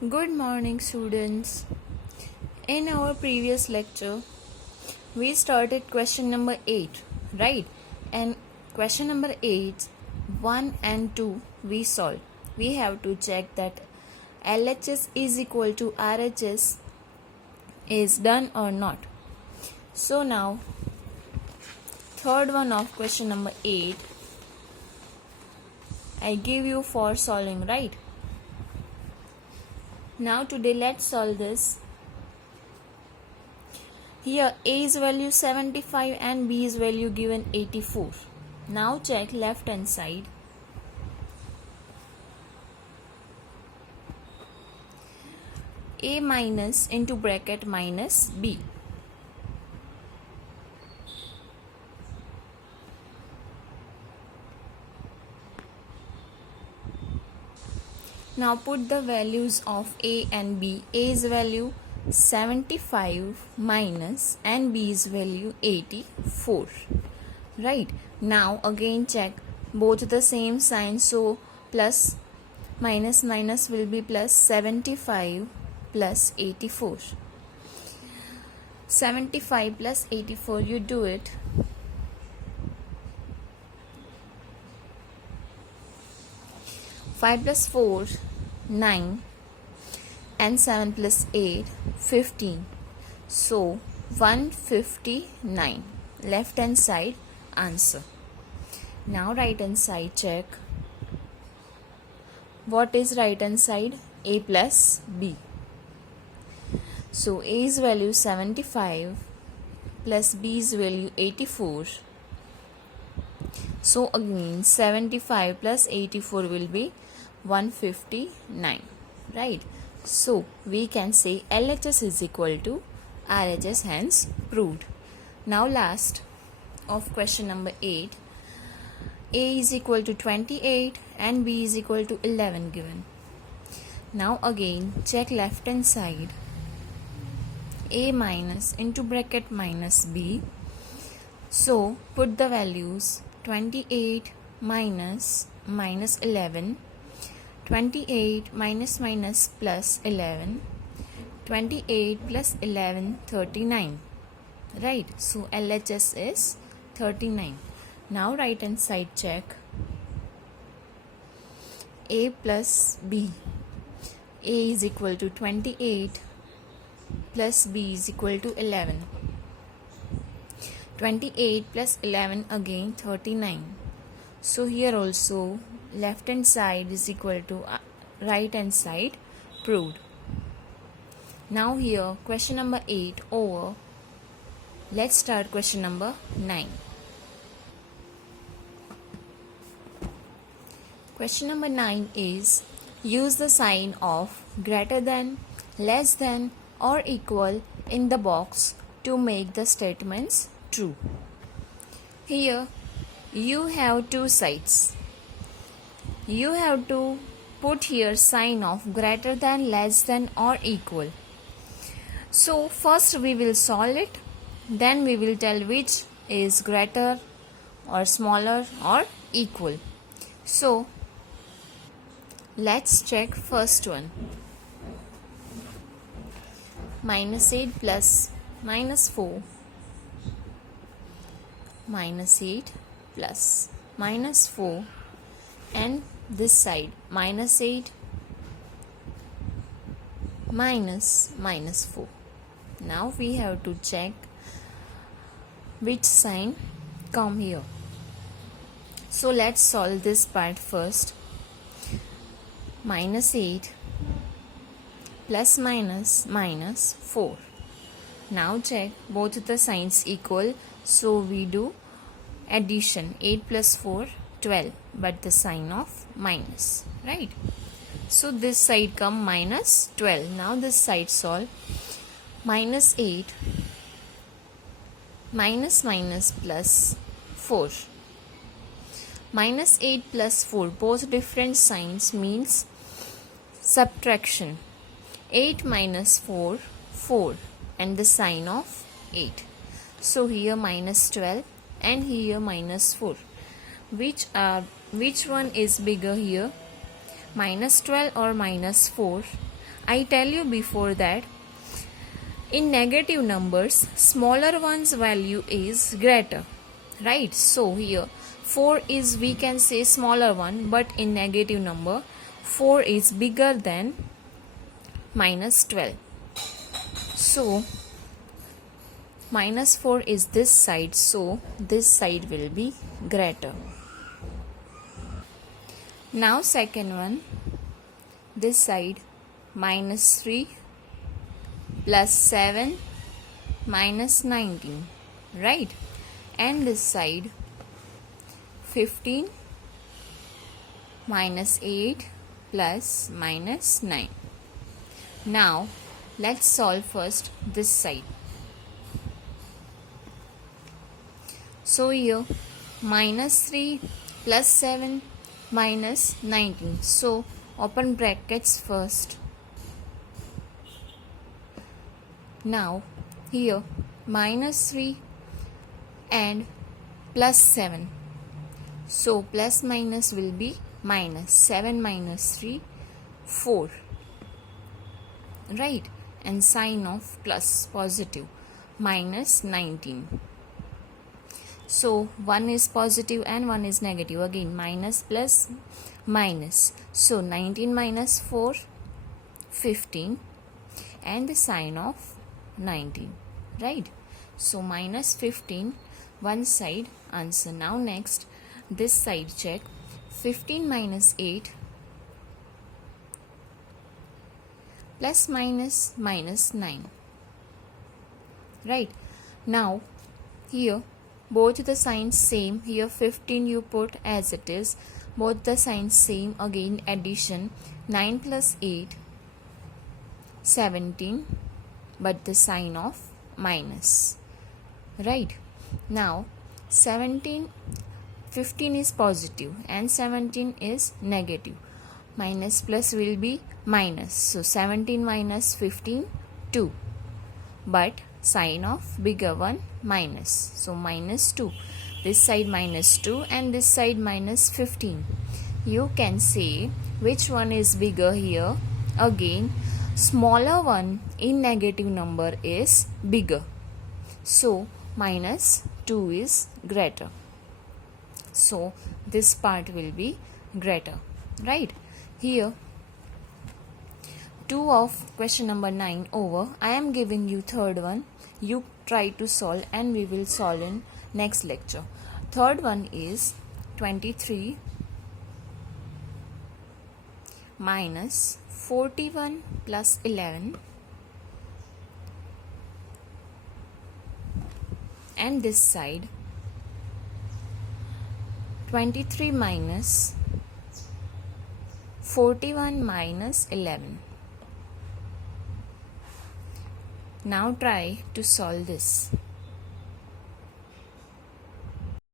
Good morning, students. In our previous lecture, we started question number 8, right? And question number 8, 1 and 2, we solved. We have to check that LHS is equal to RHS is done or not. So now, third one of question number 8, I give you for solving, right? Now today let's solve this. Here A is value 75 and B is value given 84. Now check left hand side. A minus into bracket minus B. Now put the values of A and B. A's value 75 minus and B's value 84. Right. Now again check both the same sign, so plus minus minus will be plus 75 plus 84. 75 plus 84, you do it. 5 plus 4, 9, and 7 plus 8, 15. So 159. Left hand side answer. Now right hand side check. What is right hand side? A plus B. So A's value 75 plus B's value 84. So again 75 plus 84 will be 159, right? So we can say LHS is equal to RHS, hence proved. Now last of question number 8, A is equal to 28 and B is equal to 11 given. Now again check left hand side. A minus into bracket minus B. So put the values 28 minus 11, 28 minus minus plus 11, 28 plus 11, 39, right? So LHS is 39. Now right hand side check. A plus B. A is equal to 28 plus B is equal to 11. 28 plus 11 again 39. So here also left hand side is equal to right hand side, proved. Now here question number 8 over. Let's start question number 9. Question number 9 is use the sign of greater than, less than or equal in the box to make the statements true. Here you have two sides. You have to put here sign of greater than, less than or equal. So first we will solve it, then we will tell which is greater or smaller or equal. So let's check first one. Minus 8 plus minus 4, minus 8 plus minus 4, and this side minus 8 minus minus 4. Now we have to check which sign come here. So let's solve this part first. Minus 8 plus minus minus 4. Now check both the signs equal, so we do addition. 8 plus 4, 12, but the sign of minus, right? So this side come minus 12. Now this side solve. Minus 8 minus minus plus 4. Minus 8 plus 4, both different signs means subtraction. 8 minus 4, 4, and the sign of 8. So here minus 12 and here minus 4. Which one is bigger here? Minus 12 or minus 4? I tell you before that in negative numbers, smaller one's value is greater, right? So here 4 is, we can say, smaller one, but in negative number 4 is bigger than minus 12. So minus 4 is this side, so this side will be greater. Now second one, this side minus 3 plus 7 minus 19, right? And this side 15 minus 8 plus minus 9. Now let's solve first this side. So here minus 3 plus 7 minus 19. So open brackets first. Now here minus 3 and plus 7. So plus minus will be minus. 7 minus 3, 4. Right? And sign of plus, positive, minus 19. So 1 is positive and 1 is negative. Again minus plus minus. So 19 minus 4, 15. And the sign of 19. Right? So minus 15, one side answer. Now next, this side check. 15 minus 8 plus minus minus 9. Right? Now here both the signs same. Here 15 you put as it is. Both the signs same. Again addition. 9 plus 8, 17. But the sign of minus. Right? Now 15 is positive and 17 is negative. Minus plus will be minus. So 17 minus 15, 2. But sign of bigger one, minus. So minus 2. This side minus 2 and this side minus 15. You can say which one is bigger here. Again, smaller one in negative number is bigger. So minus 2 is greater. So this part will be greater. Right? Here 2 of question number 9 over. I am giving you third one. You try to solve and we will solve in next lecture. Third one is 23 minus 41 plus 11, and this side 23 minus 41 minus 11. Now try to solve this.